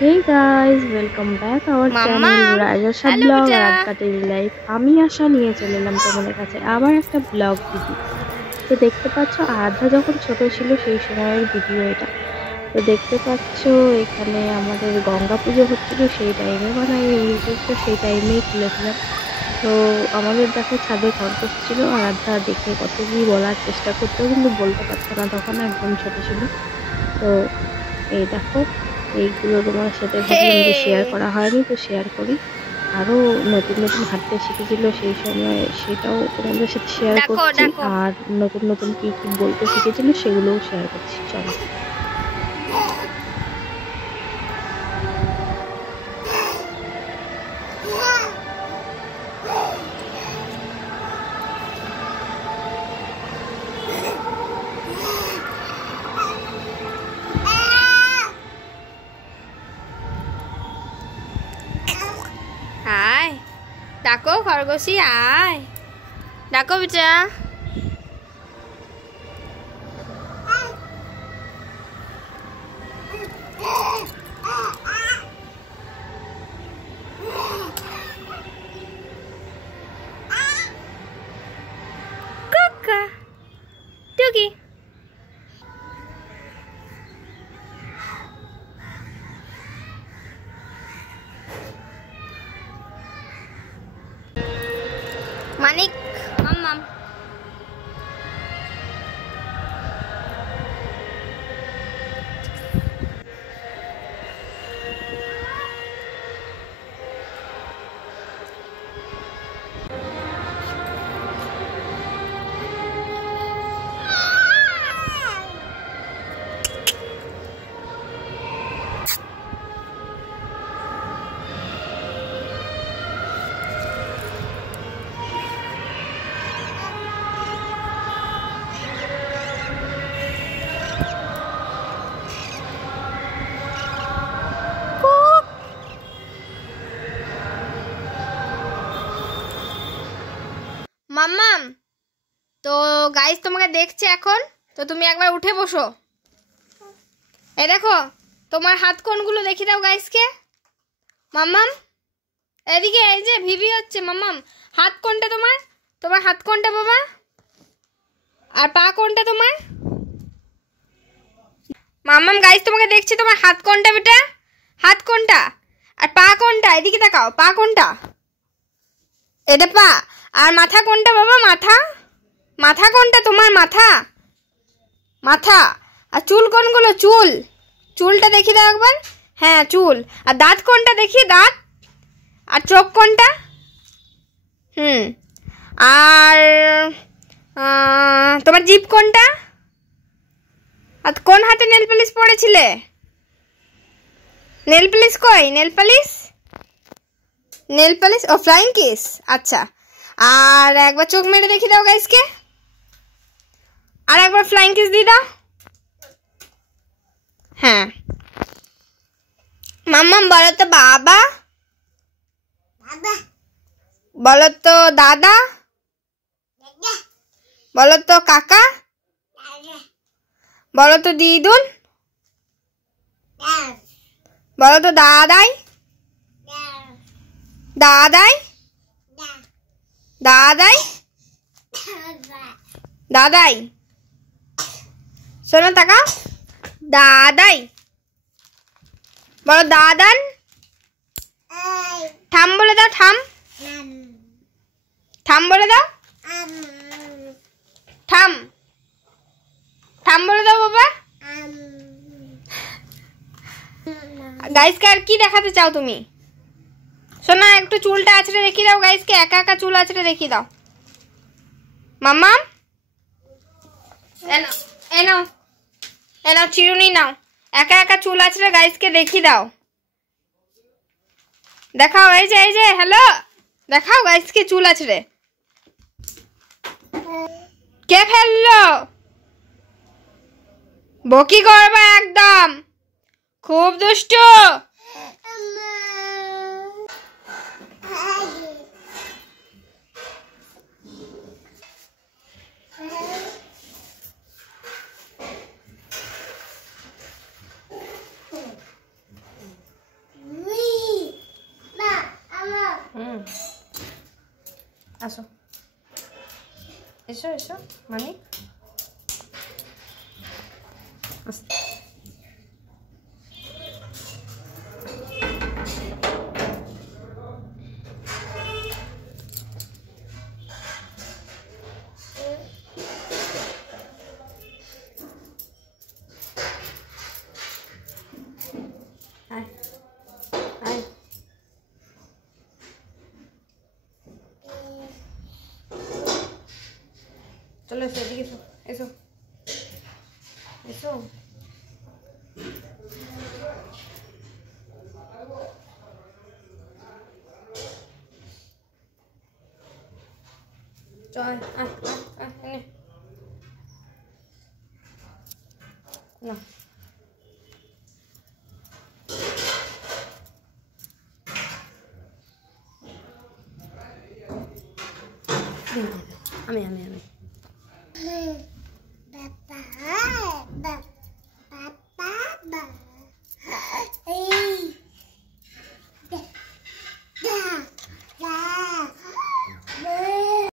Hey guys, welcome back our channel Rajasha blog আর আড্ডা daily life. আমি আশা নিয়ে চলে এলাম তোমাদের কাছে আবার একটা ব্লগ ভিডিও। তো দেখতে পাচ্ছ আরাধ্যা যখন ছোট ছিল সেই সময়ের ভিডিও এটা। তো দেখতে পাচ্ছ এখানে আমাদের গঙ্গা পুজো হচ্ছিল, সেই টাইমে বানাই ইউটিউবটা সেই টাইমেই খুলেছিলাম। তো আমাদের দেখো ছাদে খরগোশ ছিল, আরাধ্যা দেখে কত কি বলার চেষ্টা করতেও কিন্তু বলতে পারতো না, তখন একদম ছোট ছিল। তো এই দেখো, এইগুলো তোমার সাথে ভাবলাম যে শেয়ার করা হয়নি, তো শেয়ার করি। আরও নতুন নতুন হাঁটতে শিখেছিল সেই সময়, সেটাও তোমাদের সাথে শেয়ার করছি। আর নতুন নতুন কি কি বলতে শিখেছিল সেগুলোও শেয়ার করছি, চলো। আয়, ডাকো খরগোশী, আয়, ডাকো বেটা। কাকা টুকি, মানিক, মাম্মাম। মাম্মাম, তো গাইস তোমাকে দেখছে এখন, তো তুমি একবার উঠে বসো। এই দেখো তোমার হাত কোনগুলো দেখি দাও গাইসকে। মাম্মাম এদিকে, এই যে ভিভি হচ্ছে। মাম্মাম হাত কোনটা তোমার? তোমার হাত কোনটা বাবা? আর পা কোনটা তোমার? মাম্মাম গাইস তোমাকে দেখছি, তোমার হাত কোনটা বেটা? হাত কোনটা? আর পা কোনটা? এদিকে তাকাও, পা কোনটা? এটা পা। আর মাথা কোনটা বাবা? মাথা, মাথা কোনটা তোমার? মাথা, মাথা। আর চুল কোনগুলো? চুল, চুলটা দেখি দাও একবার। হ্যাঁ চুল। আর দাঁত কোনটা দেখি? দাঁত। আর চোখ কোনটা? আর তোমার জিভ কোনটা? আর কোন হাতে নেল পালিশ পরেছিলে? নেল পালিশ কই? নেল পালিশ, নেল পালিশ, ও ফ্লাইং কিস। আচ্ছা, আর একবার চোখ মেরে দেখি দাও গাইসকে। আর একবার ফ্লাইং কিস দিয়ে দাও। হ্যাঁ। মাম্মাম বলো তো বাবা, বলো তো দাদা, বলো তো কাকা, বলো তো দিদুন, বলো তো দাদাই, দাদাই, দাদাই, দাদাই। শোনো তাকা, দাদাই। বলো দাদান। থাম বলে দাও, থাম, থাম বলে দাও, থাম, থাম বলে দাও বাবা। গাইসকে আর কি দেখাতে চাও তুমি? শোনা, একটু চুলটা আছড়ে দেখিয়ে দাও গাইসকে, একা একা চুল আছড়ে দেখিয়ে দাও। মাম্মাম এনাও, এনাও চিরুনি নাও, একা একা চুল আছড়ে গাইসকে দেখিয়ে দাও। দেখাও, এই যে, এই যে, হ্যালো, দেখাও গাইসকে চুল আছড়ে। কে ফেললো? বকি করবা একদম, খুব দুষ্টু। আসো এসো এসো মানিক আয় আয় চলো এসো এদিকে এসো এসো এসো চল আয় আয় আয় না আমি